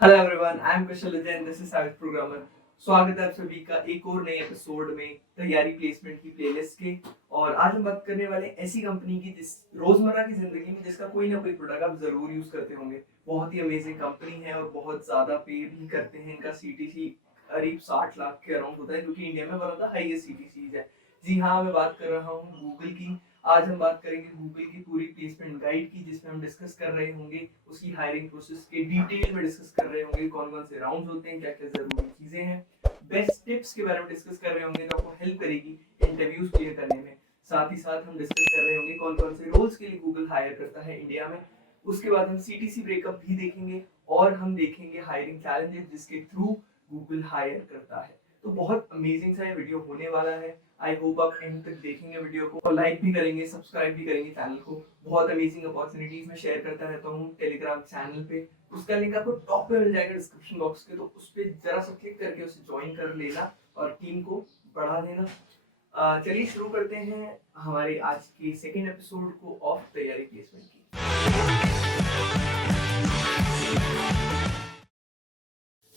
Hello everyone, I am Kusal Jain, this is सावित programmer. स्वागत है आप सभी का एक और नए एपिसोड में तैयारी प्लेसमेंट की प्लेलिस्ट के। और आज हम बात करने वाले हैं ऐसी कंपनी की जिस रोजमर्रा की जिंदगी में जिसका कोई ना कोई प्रोडक्ट आप जरूर यूज करते होंगे। बहुत ही अमेजिंग कंपनी है और बहुत ज्यादा पे भी करते हैं। इनका सीटीसी करीब 60 लाख के अराउंड होता है, जो कि इंडिया में one of the highest CTC है। जी हाँ, मैं बात कर रहा हूँ गूगल की। आज हम बात करेंगे गूगल की पूरी प्लेसमेंट गाइड की, जिसमें हम डिस्कस कर रहे होंगे उसकी हायरिंग प्रोसेस के डिटेल में डिस्कस कर रहे होंगे, कौन कौन से राउंड्स होते हैं, क्या क्या जरूरी चीजें हैं, बेस्ट टिप्स के बारे में डिस्कस कर रहे होंगे जो आपको हेल्प करेगी इंटरव्यूज क्लियर करने में। साथ ही साथ हम डिस्कस कर रहे होंगे कौन कौन से रोल्स के लिए गूगल हायर करता है इंडिया में। उसके बाद हम सीटीसी ब्रेकअप भी देखेंगे और हम देखेंगे हायरिंग चैलेंजेस जिसके थ्रू गूगल हायर करता है। तो बहुत अमेजिंग सा ये वीडियो होने वाला है। आई होप आप एंड तक देखेंगे वीडियो को और लाइक भी करेंगे, सब्सक्राइब भी करेंगे चैनल को। बहुत अमेजिंग अपॉर्चुनिटीज में शेयर करता रहता हूँ टेलीग्राम चैनल पे। उसका लिंक आपको टॉप पे मिल जाएगा डिस्क्रिप्शन बॉक्स के, तो उस पर जरा सा क्लिक करके उसे ज्वाइन कर लेना और टीम को बढ़ा देना। चलिए शुरू करते हैं हमारे आज के सेकेंड एपिसोड को ऑफ तैयारी प्लेसमेंट की।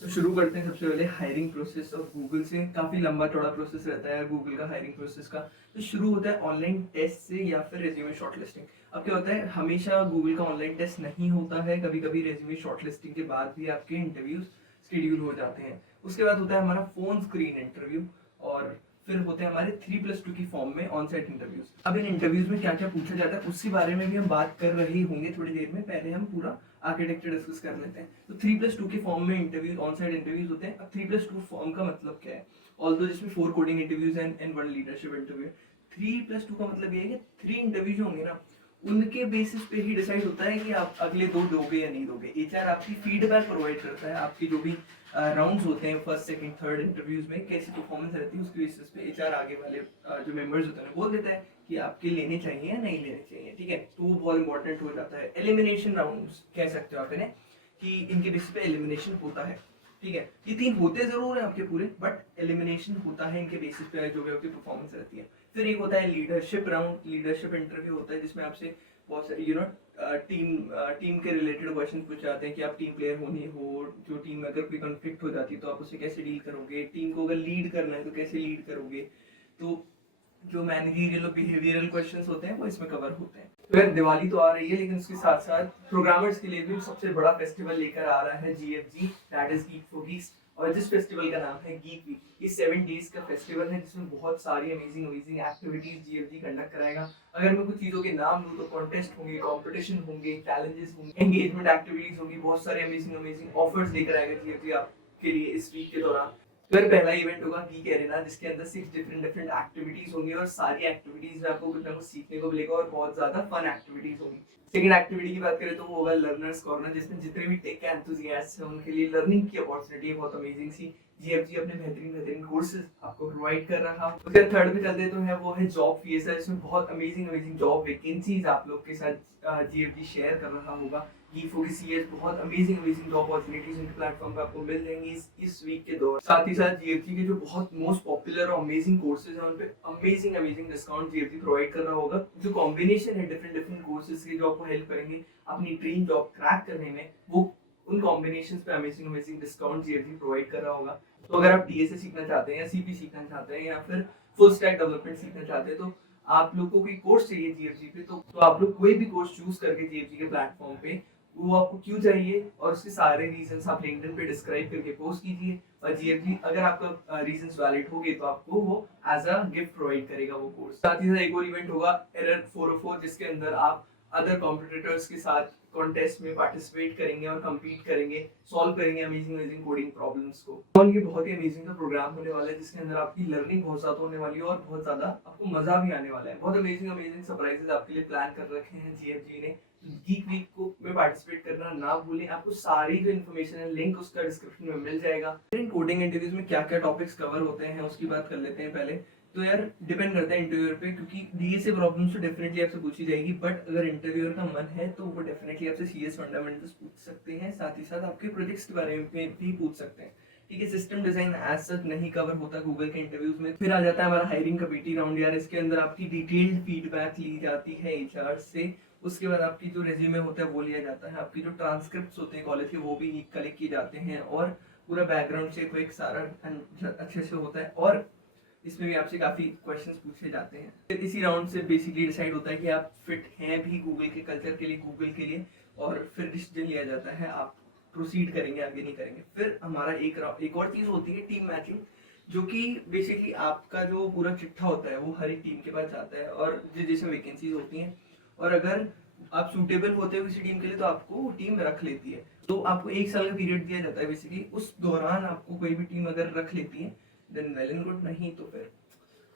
तो शुरू करते हैं सबसे पहले हायरिंग प्रोसेस ऑफ गूगल से। काफी लंबा चौड़ा प्रोसेस रहता है गूगल का हायरिंग प्रोसेस का। तो शुरू होता है ऑनलाइन टेस्ट से या फिर रेज्यूमे शॉर्टलिस्टिंग। अब क्या होता है, हमेशा गूगल का ऑनलाइन टेस्ट नहीं होता है, कभी कभी रेज्यूमे शॉर्टलिस्टिंग के बाद भी आपके इंटरव्यूज शेड्यूल हो जाते हैं। उसके बाद होता है हमारा फोन स्क्रीन इंटरव्यू और फिर होते हैं हमारे 3+2 की फॉर्म में ऑन साइट इंटरव्यूज। अब इन इंटरव्यूज में क्या क्या पूछा जाता है उसके बारे में भी हम बात कर रहे होंगे थोड़ी देर में। पहले हम पूरा आर्किटेक्चर डिस्कस कर लेते हैं। तो 3+2 के फॉर्म में इंटरव्यूज ऑन साइट इंटरव्यूज होते हैं। अब 3+2 फॉर्म का मतलब क्या है? ऑल्दो जिसमें 4 coding interviews and 1 leadership interview. 3+2 का मतलब ये है कि 3 इंटरव्यूज होंगे ना, उनके बेसिस पे ही डिसाइड होता है कि आप अगले 2 दोगे या नहीं दोगे। एचआर आपकी फीडबैक प्रोवाइड करता है, आपकी जो भी राउंड्स होते हैं फर्स्ट सेकंड थर्ड इंटरव्यूज में कैसी परफॉर्मेंस रहती है उसके बेसिस पे एचआर आगे वाले जो मेंबर्स होते हैं बोल देता है कि आपके लेने चाहिए या नहीं लेने चाहिए। ठीक है, तो वो बहुत इंपॉर्टेंट हो जाता है। एलिमिनेशन राउंड्स कह सकते हो आप इन्हें, कि इनके बेसिस पे एलिमिनेशन होता है। ठीक है, ये 3 होते जरूर है आपके पूरे, बट एलिमिनेशन होता है इनके बेसिस पे जो भी आपकी परफॉर्मेंस रहती है। फिर एक होता है लीडरशिप राउंड, लीडरशिप इंटरव्यू होता है जिसमें आपसे बहुत सारे टीम के रिलेटेड क्वेश्चन पूछे जाते हैं कि आप टीम प्लेयर होने हो, जो टीम में अगर कोई कॉन्फ्लिक्ट हो जाती है तो आप उसे कैसे डील करोगे, टीम को अगर लीड करना है तो कैसे लीड करोगे। तो जो मैनेजरियल और बिहेवियरल क्वेश्चंस होते हैं वो इसमें कवर होते हैं। तो यार दिवाली तो आ रही है, लेकिन उसके साथ साथ प्रोग्रामर्स के लिए भी सबसे बड़ा फेस्टिवल लेकर आ रहा है GFG, that is geek for Geeks. और जिस फेस्टिवल का नाम है गीक वीक, ये 7 डेज का फेस्टिवल है जिसमें बहुत सारी amazing amazing activities GFG conduct कराएगा। अगर मैं कुछ चीजों के नाम लूँ तो कॉन्टेस्ट होंगे, कॉम्पिटिशन होंगे, चैलेंजेस होंगे, एंगेजमेंट एक्टिविटीज होंगी, बहुत सारे अमेजिंग अमेजिंग ऑफर्स लेकर आएगा जीएफजी आपके लिए इस वीक के दौरान। फिर पहला इवेंट होगा गीक एरेना, जिसके अंदर 6 डिफरेंट डिफरेंट एक्टिविटीज होंगी और सारी एक्टिविटीज में आपको कुछ ना कुछ सीखने को मिलेगा और बहुत ज्यादा फन एक्टिविटीज होंगी। सेकंड एक्टिविटी की बात करें तो वो होगा लर्नर्स कॉर्नर, जिसमें जितने भी टेक एंथुसियास्ट हैं उनके लिए लर्निंग की अपॉर्चुनिटी है बहुत अमेजिंग सी। जीएफजी अपने बेहतरीन बेहतरीन कोर्सेज आपको प्रोवाइड कर रहा है। उसके थर्ड पे चलते तो है वो है जॉब फीस, इसमें बहुत अमेजिंग अमेजिंग जॉब वैकेंसीज आप लोग के साथ जीएफजी शेयर कर रहा होगा। बहुत अमेजिंग अमेजिंग जॉब अपॉर्चुनिटीज इनके प्लेटफॉर्म पे आपको मिल जाएंगी इस वीक के दौरान। साथ ही साथ जीएफजी के जो बहुत मोस्ट पॉपुलर और अमेजिंग कोर्सेज हैं उन पे amazing amazing discount GFG provide कर रहा होगा। जो कॉम्बिनेशन है डिफरेंट डिफरेंट कोर्सेज के जो आपको हेल्प करेंगे अपनी ड्रीम जॉब क्रैक करने में, वो उन कॉम्बिनेशंस पे amazing amazing discount GFG provide कर रहा होगा। तो अगर आप डीएसए सीखना चाहते हैं या सीपी सीखना चाहते हैं या फिर फुल स्टैक डेवलपमेंट सीखना चाहते हैं, तो आप लोग को कोई कोर्स चाहिए जीएफजी पे, तो आप लोग कोई भी कोर्स चूज करके जीएफजी के प्लेटफॉर्म पे वो आपको क्यों चाहिए और उसके सारे रीजंस आप लिंक्डइन पे डिस्क्राइब करके पोस्ट कीजिए। और जीएफजी अगर आपका रीजंस वैलिड हो गए तो आपको वो एज अ गिफ्ट प्रोवाइड करेगा वो कोर्स। साथ ही साथ एक और इवेंट होगा एरर 404, जिसके अंदर आप अदर कॉम्पिटिटर्स के साथ कॉन्टेस्ट में पार्टिसिपेट करेंगे और कम्पीट करेंगे, सॉल्व करेंगे अमेजिंग अमेजिंग कोडिंग प्रॉब्लम्स को। और ये बहुत ही अमेजिंग का प्रोग्राम होने वाला है जिसके अंदर आपकी लर्निंग बहुत ज्यादा होने वाली है और बहुत ज्यादा आपको मजा भी आने वाला है। बहुत अमेजिंग अमेजिंग सरप्राइजेस आपके लिए प्लान कर रखे हैं जीएफजी ने। गीक वीक को में पार्टिसिपेट करना ना भूलें। आपको सारी जो इन्फॉर्मेशन है लिंक उसका डिस्क्रिप्शन में मिल जाएगा। इन कोडिंग इंटरव्यूज में क्या क्या टॉपिक्स कवर होते हैं उसकी बात कर लेते हैं पहले। तो यार डिपेंड करता है इंटरव्यूअर पे, क्योंकि डीएसए प्रॉब्लम्स तो डेफिनेटली आपसे पूछी जाएगी, बट अगर इंटरव्यूअर का मन है तो वो डेफिनेटली आपसे सीएस फंडामेंटल्स पूछ सकते हैं, साथ ही साथ आपके प्रोजेक्ट्स के बारे में भी पूछ सकते हैं। ठीक है, सिस्टम डिजाइन एज सच नहीं कवर होता गूगल के इंटरव्यूज में। फिर आ जाता है हमारा हायरिंग का बीटी राउंड। यार इसके अंदर आपकी डिटेल्ड फीडबैक ली जाती है एचआर से उसके बाद आपकी जो रेज्यूमे होता है वो लिया जाता है, आपकी जो ट्रांसक्रिप्ट्स होते हैं कॉलेज के वो भी कलेक्ट किए जाते हैं, और पूरा बैकग्राउंड चेक एक सारा अच्छे से होता है, और इसमें भी आपसे काफ़ी क्वेश्चंस पूछे जाते हैं। फिर इसी राउंड से बेसिकली डिसाइड होता है कि आप फिट हैं भी गूगल के कल्चर के लिए, गूगल के लिए, और फिर डिसीजन लिया जाता है आप प्रोसीड करेंगे आगे नहीं करेंगे। फिर हमारा एक और चीज़ होती है टीम मैचिंग, जो कि बेसिकली आपका जो पूरा चिट्ठा होता है वो हर एक टीम के पास जाता है, और जिसमें वैकेंसीज होती हैं, और अगर आप सूटेबल होते हो किसी टीम के लिए तो आपको वो टीम रख लेती है। तो आपको 1 साल का पीरियड दिया जाता है बेसिकली, उस दौरान आपको कोई भी टीम अगर रख लेती है देन वेल एंड गुड, नहीं तो फिर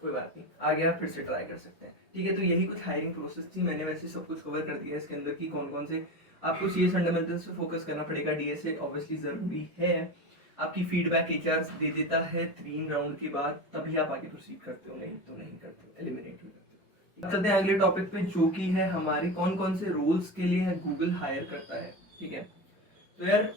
कोई बात नहीं, आगे आप फिर से ट्राई कर सकते हैं। ठीक है, तो यही कुछ हायरिंग प्रोसेस थी। मैंने वैसे सब कुछ कवर कर दिया है इसके अंदर की कौन कौन से आपको सीएस फंडामेंटल्स पे फोकस करना पड़ेगा, डीएसए ऑब्वियसली ज़रूरी है। आपकी फीडबैक एचआर दे देता है 3 राउंड के बाद, तभी आप आगे प्रोसीड करते हो, नहीं तो नहीं करते हो, एलिमिनेट भी करते हो। चलते हैं अगले टॉपिक पे, जो कि है हमारे कौन कौन से रोल्स के लिए गूगल हायर करता है। ठीक है, तो यार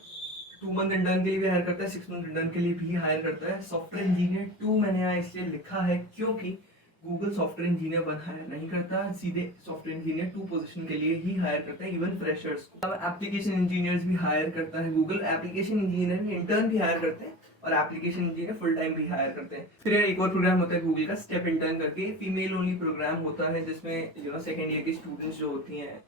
2 मंथ इंटर्न के लिए भी हायर करता है, 6 मंथ इंटर्न के लिए भी हायर करता है। सॉफ्टवेयर इंजीनियर 2 मैंने यहाँ इसलिए लिखा है क्योंकि गूगल सॉफ्टवेयर इंजीनियर 1 हायर नहीं करता, सीधे सॉफ्टवेयर इंजीनियर 2 पोजीशन के लिए ही हायर करता है, इवन फ्रेशर्स को। अब एप्लीकेशन इंजीनियर्स भी हायर करता है गूगल, एप्लीकेशन इंजीनियर इंटर्न भी हायर करते हैं, और एप्लीकेशन इंजीनियर फुल टाइम भी हायर करते हैं। फिर एक और प्रोग्राम होता है गूगल का स्टेप इंटर्न करके, फीमेल ओनली प्रोग्राम होता है, जिसमें सेकेंड ईयर की स्टूडेंट्स जो होती हैं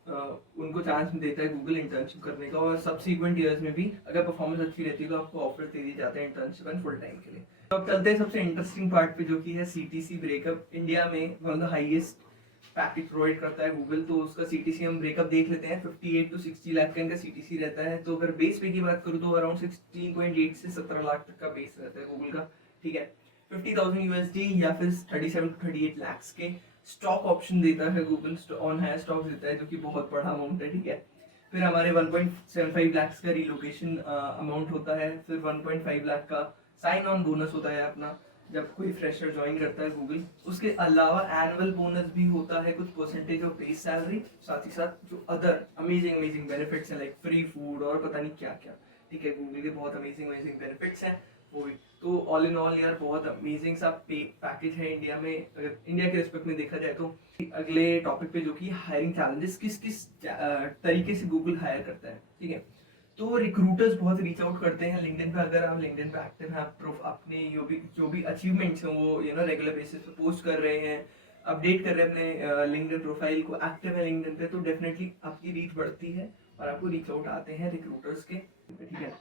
उनको चांस देता है गूगल इंटर्नशिप करने का, और सब्सिक्वेंट ईयर्स में भी अगर परफॉर्मेंस अच्छी रहती है तो आपको ऑफर दे दिए जाते हैं इंटर्नशिप एंड फुल टाइम के लिए। तो अब चलते हैं सबसे इंटरेस्टिंग पार्ट पे, जो कि है सीटीसी ब्रेकअप। इंडिया में one of the highest package provide करता है गूगल, तो उसका सीटीसी हम ब्रेकअप देख लेते हैं। 58 to 60 लाख का इनका सीटीसी रहता है। तो अगर बेस पे की बात करूँ तो अराउंड 16.8 से 17 लाख तक का बेस रहता है गूगल का। ठीक है, 50,000 यूएसडी या फिर 37 to 38 लाख के स्टॉक ऑप्शन देता है गूगल, ऑन हायर स्टॉक देता है, जो कि बहुत बड़ा अमाउंट है। ठीक है, फिर हमारे 1.75 लाख का रिलोकेशन अमाउंट होता है, फिर 1.5 लाख का साइन ऑन बोनस होता है अपना जब कोई फ्रेशर ज्वाइन करता है गूगल। उसके अलावा एनुअल बोनस भी होता है, कुछ परसेंटेज ऑफ बेस सैलरी, साथ ही साथ जो अदर अमेजिंग बेनिफिट्स हैं लाइक फ्री फूड और पता नहीं क्या क्या। ठीक है, गूगल के बहुत अमेजिंग बेनिफिट्स हैं वो भी। तो ऑल इन ऑल यार बहुत अमेजिंग सा पैकेज है इंडिया में, अगर इंडिया के रिस्पेक्ट में देखा जाए तो। अगले टॉपिक पे, जो कि हायरिंग चैलेंजेस, किस किस तरीके से गूगल हायर करता है। ठीक है, तो रिक्रूटर्स बहुत रीच आउट करते हैं लिंक्डइन पे। अगर आप लिंक्डइन पे एक्टिव हैं, आप अपने जो भी अचीवमेंट्स हैं वो रेगुलर बेसिस पे पोस्ट कर रहे हैं, अपडेट कर रहे हैं अपने लिंक्डइन प्रोफाइल को, एक्टिव है लिंक्डइन पे, तो डेफिनेटली आपकी रीच बढ़ती है और आपको रीच आउट आते हैं रिक्रूटर्स के। ठीक है,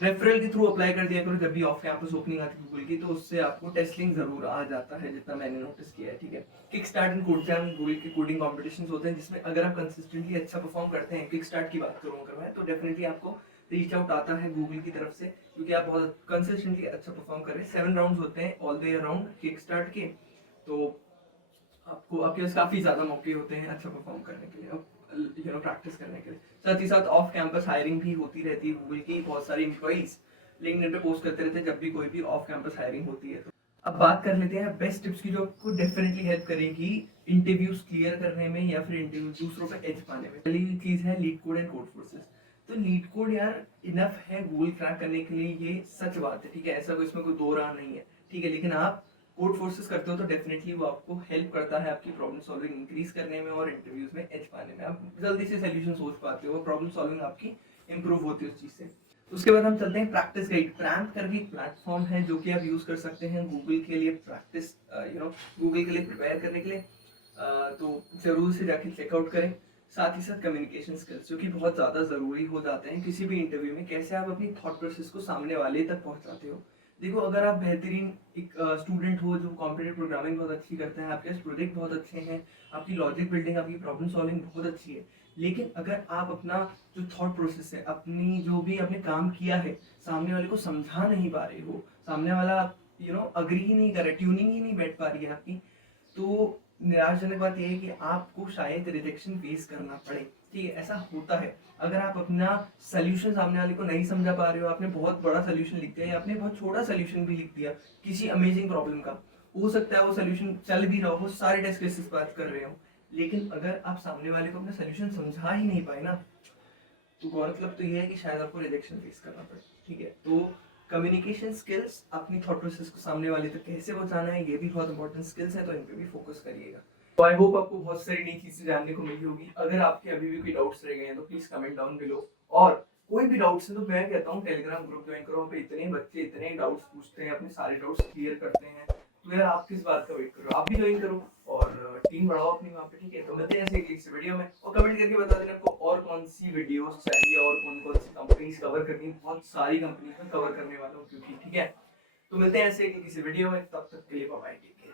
रेफरल के थ्रू अप्लाई कर दिया करो जब भी ऑफ कैंपस ओपनिंग आती है गूगल की, तो उससे आपको टेस्ट लिंक जरूर आ जाता है, जितना मैंने नोटिस किया है। ठीक है, kick start and code jam Google के कोडिंग कॉम्पिटिशंस होते हैं, जिसमें अगर आप कंसिस्टेंटली अच्छा परफॉर्म करते हैं, किक स्टार्ट की बात करूँ अगर मैं, तो डेफिनेटली आपको रीच आउट आता है गूगल की तरफ से, क्योंकि आप बहुत कंसिस्टेंटली अच्छा परफॉर्म कर रहे हैं। 7 राउंड होते हैं all the round kick start के, तो आपके पास काफी ज्यादा मौके होते हैं अच्छा परफॉर्म करने के लिए, प्रैक्टिस करने के लिए। साथ ही साथ ऑफ कैंपस हायरिंग भी होती रहती है गूगल की, बहुत सारे एम्प्लॉइज लिंक्डइन पे पोस्ट करते रहते हैं जब भी कोई भी ऑफ कैंपस हायरिंग होती है। तो अब बात कर लेते हैं बेस्ट टिप्स की, जो आपको डेफिनेटली हेल्प करेगी इंटरव्यूज क्लियर करने में या फिर इंटरव्यू दूसरों पे एज पाने में। पहली चीज है leet code and code forces. तो लीड कोड यार इनफ है गूगल क्रैक करने के लिए, ये सच बात है। ठीक है, ऐसा कोई इसमें कोई दो राह नहीं है। ठीक है, लेकिन आप कोड फोर्सेस करते हो तो डेफिनेटली वो आपको हेल्प करता है आपकी प्रॉब्लम सॉल्विंग इंक्रीज करने में और इंटरव्यूज में एज पाने में। आप जल्दी से सोल्यूशन सोच पाते हो, प्रॉब्लम सॉल्विंग आपकी इंप्रूव होती है उस चीज से। उसके बाद हम चलते हैं प्रैक्टिस गाइड। प्रैम्प करके एक प्लेटफॉर्म है जो कि आप यूज कर सकते हैं गूगल के लिए प्रैक्टिस, गूगल के लिए प्रिपेयर करने के लिए। तो जरूर से जाके चेकआउट करें। साथ ही साथ कम्युनिकेशन स्किल्स, जो कि बहुत ज़्यादा ज़रूरी हो जाते हैं किसी भी इंटरव्यू में। कैसे आप अपनी थॉट प्रोसेस को सामने वाले तक पहुंचाते हो। देखो, अगर आप बेहतरीन एक स्टूडेंट हो जो कॉम्पिटेटिव प्रोग्रामिंग बहुत अच्छी करता है, आपके प्रोजेक्ट बहुत अच्छे हैं, आपकी लॉजिक बिल्डिंग, आपकी प्रॉब्लम सॉल्विंग बहुत अच्छी है, लेकिन अगर आप अपना जो थॉट प्रोसेस है, अपनी जो भी आपने काम किया है, सामने वाले को समझा नहीं पा रहे हो, सामने वाला अग्री ही नहीं कर रहा, ट्यूनिंग ही नहीं बैठ पा रही है आपकी, तो निराशजनक बात यह है कि आपको शायद रिजेक्शन फेस करना पड़े। ठीक है, ऐसा होता है। अगर आप अपना सोल्यूशन सामने वाले को नहीं समझा पा रहे हो, आपने बहुत बड़ा सोल्यूशन लिख दिया या आपने बहुत छोटा सोल्यूशन भी लिख दिया किसी अमेजिंग प्रॉब्लम का, हो सकता है वो सोल्यूशन चल भी रहा हो, सारे टेस्ट केसेस बात कर रहे हो, लेकिन अगर आप सामने वाले को अपना सोल्यूशन समझा ही नहीं पाए ना, तो गौरतलब तो ये है कि शायद आपको रिजेक्शन फेस करना पड़े। ठीक है, तो कम्युनिकेशन स्किल्स, अपनी थॉट प्रोसेस को सामने वाले तक कैसे पहुंचाना है, ये भी बहुत इंपॉर्टेंट स्किल्स है, तो इन पे भी फोकस करिएगा। तो आई होप आपको बहुत सारी नई चीजें जानने को मिली होगी। अगर आपके अभी भी कोई डाउट्स रह गए हैं तो प्लीज कमेंट डाउन बिलो, और कोई भी डाउट्स है तो मैं कहता हूँ टेलीग्राम ग्रुप ज्वाइन करो। वहाँ पे इतने बच्चे इतने डाउट्स पूछते हैं, अपने सारे डाउट्स क्लियर करते हैं। तो यार आप किस बात का वेट कर रहे हो, आप भी ज्वाइन करो और टीम बढ़ाओ अपनी वहाँ पे, ठीक है। तो मिलते हैं ऐसे एक नेक्स्ट वीडियो में, और कमेंट करके बता देना आपको और कौन सी वीडियोस चाहिए और कौन कौन सी कंपनीज कवर करनी है। बहुत सारी कंपनीज में कवर करने वाला हूँ क्योंकि, ठीक है। तो मिलते हैं ऐसे किसी वीडियो में, तब तक के लिए बाय बाय।